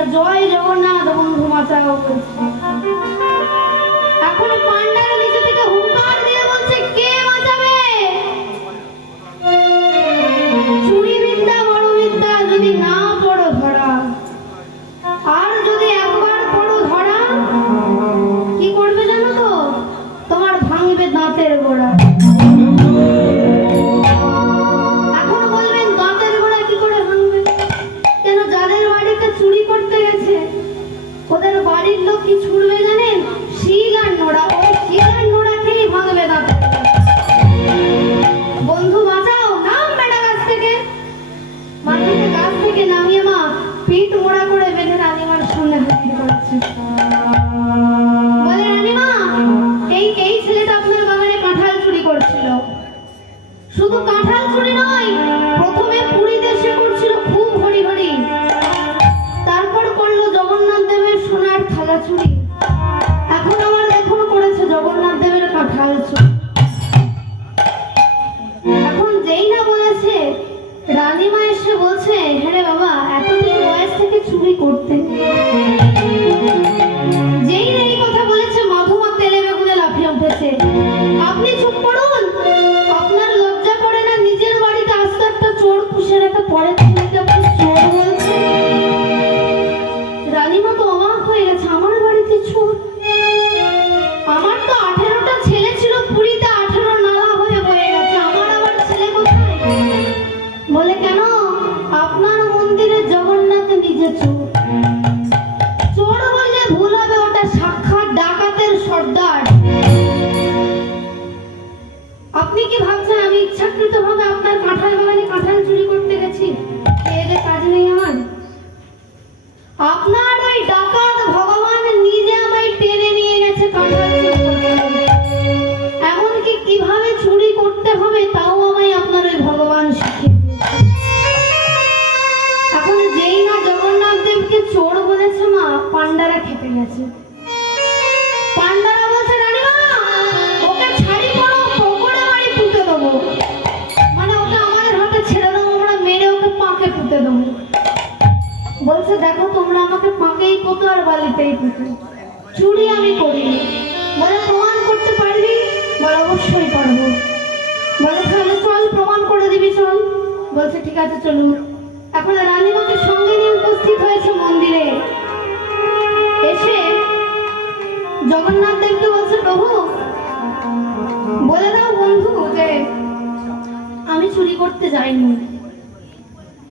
আর জয় জগন্নাথ বন্ধু মাতাও এখন পান্ডারা নিচে থেকে হুঙ্কার দিয়ে বলছে কে বাঁচাবে? চুরি বিদ্যা বড় বিদ্যা যদি না পড়ো ধরা, আর যদি একবার পড়ো ধরা কি করবে জানো তো? তোমার ভাঙবে দাঁতের গোড়া। এখন বলবেন দাঁতের গোড়া কি করে ভাঙবে? কেন যাদের বাড়িতে চুরি করতে গেছে ওদের বাড়ির লোক কি ছুড়বে জানেন? শিল আর নোড়া। ওই শিল আর নোড়াকেই ভাঙবে দাঁতের গোড়া। বন্ধু বাঁচাও, নাম বেটা গাছ থেকে। মাথাতে গাছ থেকে নামিয়ে মা পিঠ মোড়া করে বেঁধে রানীমার সামনে হাজির করছে। বলে রানীমা, এই ছেলেটা আপনার বাগানে কাঁঠাল চুরি করছিল। শুধু কাঁঠাল চুরি নয়, প্রথমে পুরী দেশে করছিল খুব হরি হরি, তারপর করলো জগন্নাথ দেবের সোনার থালা চুরি, এখন আমার দেখুন করেছে জগন্নাথ দেবের কাঁঠাল চুরি। এখন যেই না বলেছে, রানীমা এসে বলছে হ্যাঁ রে বাবা, এতটুকু বয়স থেকে চুরি করতে। যেই না এই কথা বলেছে মধুমা তেলে বেগুনে লাফিয়ে উঠেছে। আপনি চুপ করুন, আপনার লজ্জা করে না? নিজের বাড়িতে আস্তে একটা চোর পুষে রেখে পরের ছেলেকে আপনি চোর বলছে। রানীমা তো অবাক হয়ে গেছে, আমার বাড়িতে চোর? আমার তো 18টা ছেলে ছিল পুরীতে, 18 নালা হয়ে বয়ে গেছে, আমার আবার ছেলে কোথায়? বলে কেন? আপনার মন্দিরে জগন্নাথ নিজে চোর। চোর বললে ভুল হবে, ওটা সাক্ষাৎ ডাকাতের সর্দার। আপনি কি ভাবছেন আমি ইচ্ছাকৃত ভাবে আপনার কাঁঠাল বাগানে কাঁঠাল চুরি করতে গেছি? এর কাজ নেই আমার। আপনার ওই ডাকাত ভগবান নিজে আমায় টেনে নিয়ে গেছে কাঁঠাল চুরি করতে। এমনকি কিভাবে চুরি করতে হবে তাও আমায় আপনার ওই ভগবান শিখিয়ে দিয়েছে। এখন যেই না জগন্নাথ দেবকে চোর বলেছে মা, পান্ডারা খেপে গেছে। পান্ডারা বলছে রানীমা, ওকে ছাড়ি করো, পকড়ে মারি পুঁতে দেবো। মানে ওকে আমাদের হাতে ছেড়ে দেবো, আমরা মেরে ওকে পাকে পুঁতে দেবো। বলছে দেখো তোমরা আমাকে পাকেই পুঁতো আর বালিতেই পুঁতো, চুরি আমি করিনি। বলে প্রমাণ করতে পারবি? বলে অবশ্যই পারবো। বলে তাহলে চল প্রমাণ করে দিবি, চল। বলছে ঠিক আছে চলুন। এখন রানীমাকে সঙ্গে নিয়ে উপস্থিত হয়েছে মন্দিরে। এসে জগন্নাথ দেবকে বলছে প্রভু বলে দাও বন্ধু যে আমি চুরি করতে যাইনি,